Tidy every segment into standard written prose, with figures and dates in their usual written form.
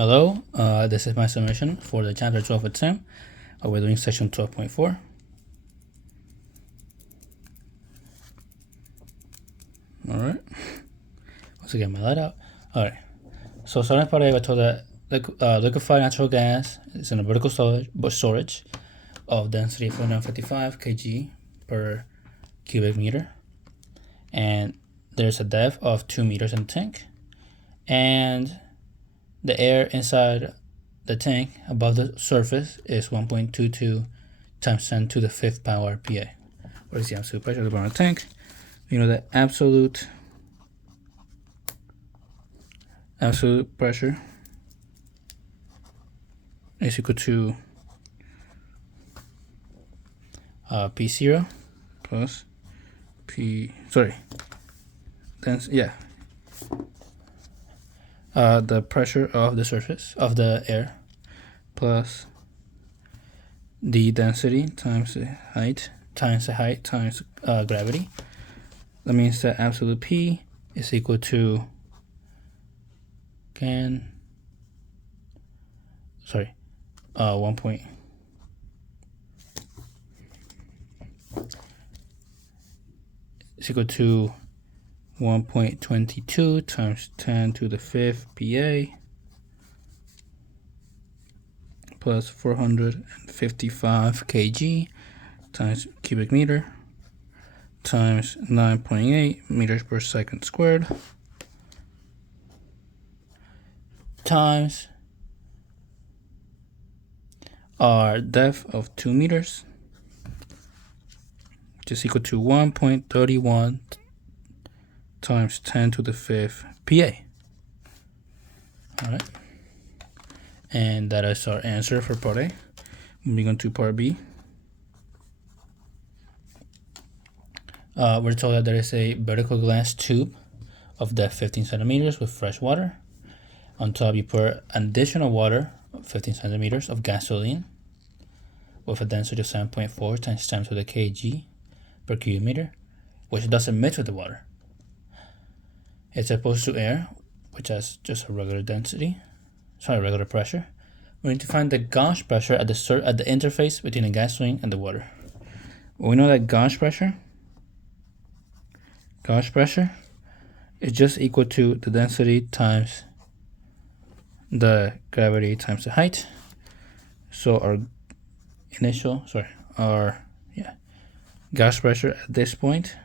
Hello, this is my submission for the chapter 12 exam. We're doing section 12.4. All right. Once again, my light out. All right. So starting part A, we're told that liquefied natural gas is in a vertical storage of density 455 kg per cubic meter, and there's a depth of 2 meters in the tank, and the air inside the tank above the surface is 1.22 times 10 to the 5th power PA. What is the absolute pressure of the bottom of the tank? You know that absolute pressure is equal to P0 plus the pressure of the surface of the air plus the density times the height times gravity. That means that absolute P is equal to is equal to 1.22 times 10 to the 5th PA plus 455 kg times cubic meter times 9.8 meters per second squared times our depth of 2 meters, which is equal to 1.31 times 10 to the 5th PA. All right. And that is our answer for part A. Moving on to part B. We're told that there is a vertical glass tube of depth 15 centimeters with fresh water. On top, you pour additional water, 15 centimeters of gasoline with a density of 7.4 times 10 to the kg per cubic meter, which doesn't mix with the water. It's opposed to air, which has just a regular regular pressure. We need to find the gauge pressure at the interface between the gasoline and the water. We know that gauge pressure is just equal to the density times the gravity times the height. So our gauge pressure at this point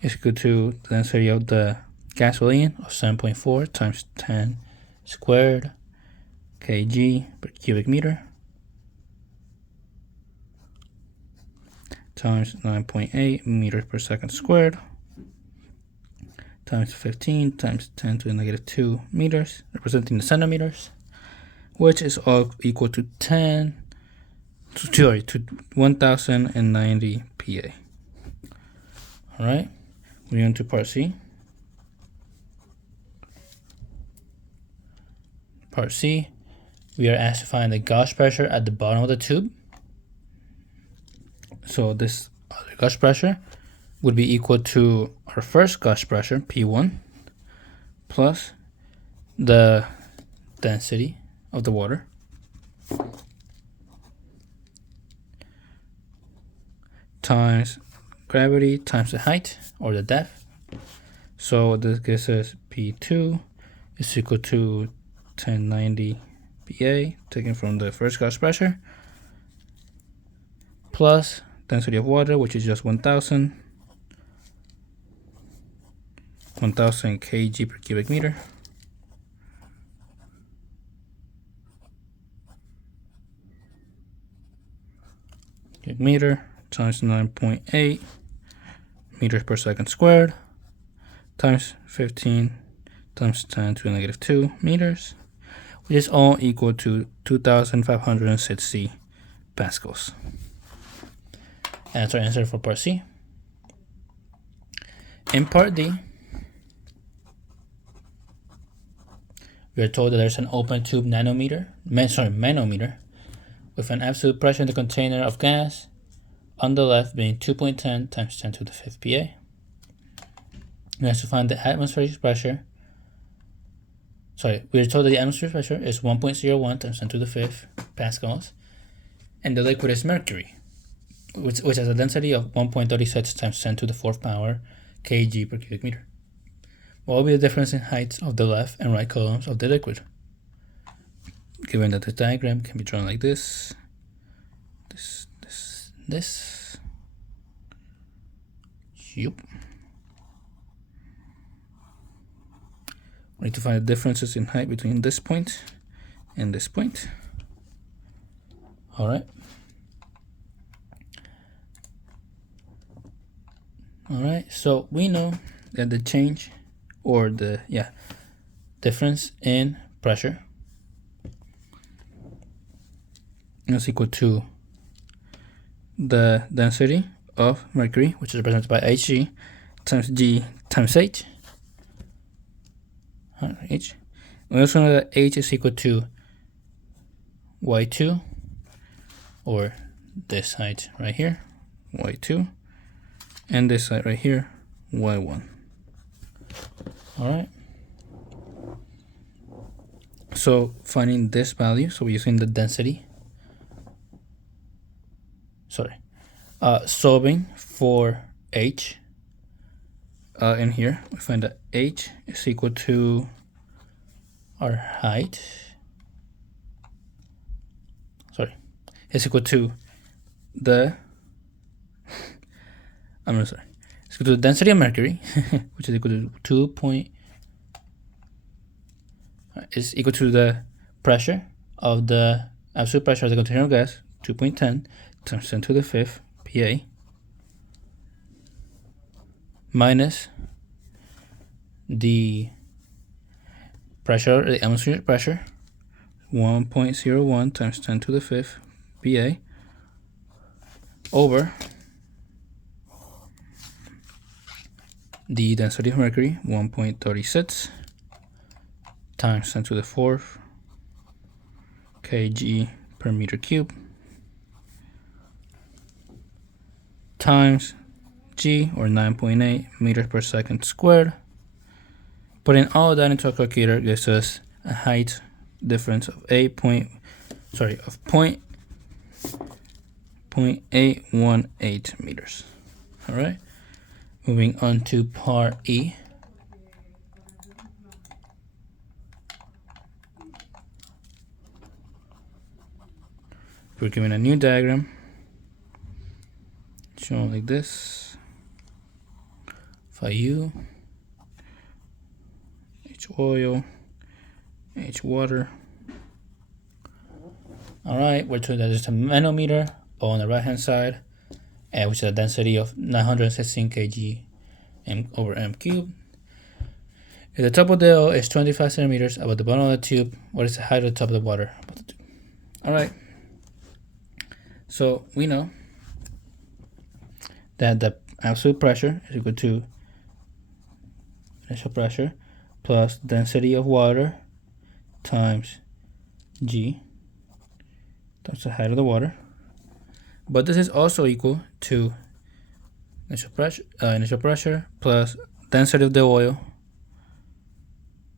is equal to the density of the gasoline of 7.4 times 10 squared kg per cubic meter times 9.8 meters per second squared times 15 times 10 to the negative 2 meters, representing the centimeters, which is all equal to 1090 PA. All right, moving on to part C. Part C, we are asked to find the gauge pressure at the bottom of the tube. So this gauge pressure would be equal to our first gauge pressure, P1, plus the density of the water times gravity times the height or the depth. So this gives us P2 is equal to 1090 PA, taken from the first gauge pressure, plus density of water, which is just 1000 kg per cubic meter, times 9.8 meters per second squared times 15 times 10 to the negative 2 meters, which is all equal to 2,560 pascals. And that's our answer for part C. In part D, we are told that there's an open tube manometer with an absolute pressure in the container of gas on the left being 2.10 times 10 to the 5th PA. We have to find the atmospheric pressure we're told that the atmosphere pressure is 1.01 times 10 to the 5th pascals, and the liquid is mercury, which has a density of 1.36 times 10 to the 4th power kg per cubic meter. What will be the difference in heights of the left and right columns of the liquid? Given that the diagram can be drawn like this, this. Yep. We need to find the differences in height between this point and this point. All right. So we know that the change, or the difference in pressure is equal to the density of mercury, which is represented by Hg, times G times H. H. We also know that H is equal to Y2, or this height right here, Y2, and this height right here, Y1. All right. So finding this value, so we're using the density. Solving for H in here, we find that H is equal to our height. It's equal to the it's equal to the density of mercury, which is equal to is equal to the pressure of the absolute pressure of the container of gas, 2.10 times 10 to the 5th PA, minus the pressure, the atmospheric pressure, 1.01 times 10 to the 5th PA, over the density of mercury, 1.36 times 10 to the 4th kg per meter cube, times G, or 9.8 meters per second squared. Putting all that into a calculator gives us a height difference of 0.818 meters. All right. Moving on to part E. We're given a new diagram shown like this. Phi-U, H oil, H water. All right, we're told that it's a manometer on the right hand side, which is a density of 916 kg over m cubed. If the top of the oil is 25 centimeters above the bottom of the tube, what is the height of the top of the water above the tube? All right, so we know that the absolute pressure is equal to initial pressure plus density of water times G times the height of the water. But this is also equal to initial pressure plus density of the oil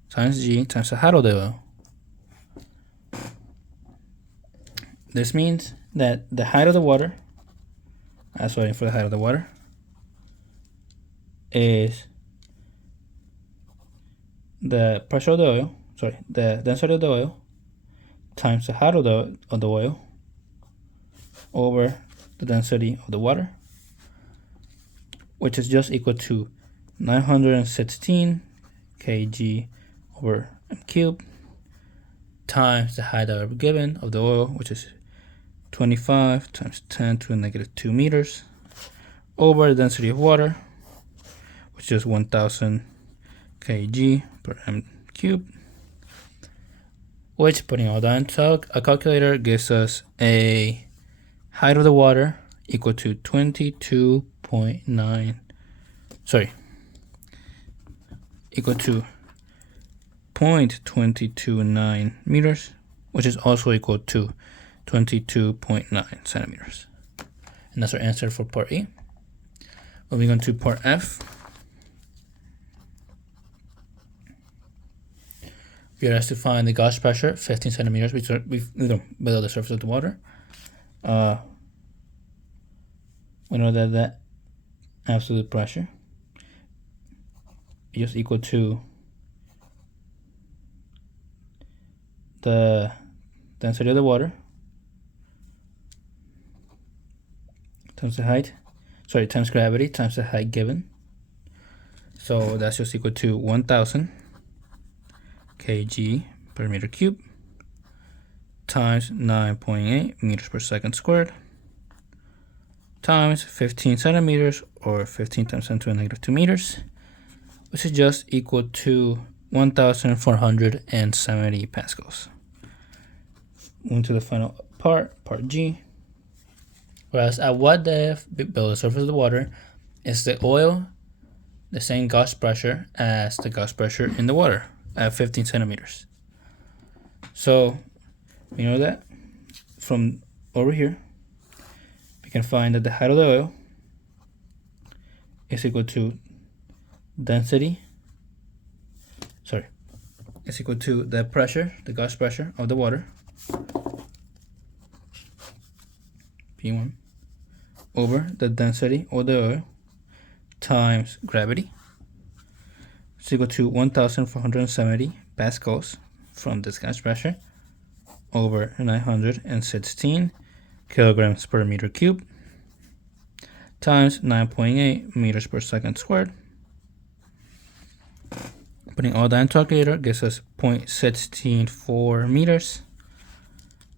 times G times the height of the oil. This means that the height of the water, for the height of the water, is the pressure of the oil, the density of the oil times the height of the oil over the density of the water, which is just equal to 916 kg over m cubed times the height that we're given of the oil, which is 25 times 10 to the negative 2 meters, over the density of water, which is 1000 kg per m cubed, which, putting all that into a calculator, gives us a height of the water equal to 0.229 meters, which is also equal to 22.9 centimeters. And that's our answer for part E. Moving on to part F. we are asked to find the gauge pressure, 15 centimeters below the surface of the water. We know that the absolute pressure is equal to the density of the water times the height, times gravity times the height given. So that's just equal to 1,000 kg per meter cubed times 9.8 meters per second squared times 15 centimeters, or 15 times 10 to the negative 2 meters, which is just equal to 1,470 pascals. Moving to the final part G. Whereas at what depth below the surface of the water is the oil the same gauge pressure as the gauge pressure in the water at 15 centimeters. So we know that from over here, we can find that the height of the oil is equal to is equal to the pressure, the gauge pressure of the water, P1, over the density of the oil times gravity. It's equal to 1,470 pascals from this gauge pressure over 916 kilograms per meter cubed times 9.8 meters per second squared. Putting all that into our calculator gives us 0.164 meters,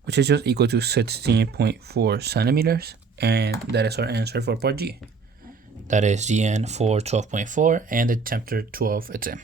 which is just equal to 16.4 centimeters, and that is our answer for part G. That is GN for 12.4 and the temperature 12 it's in.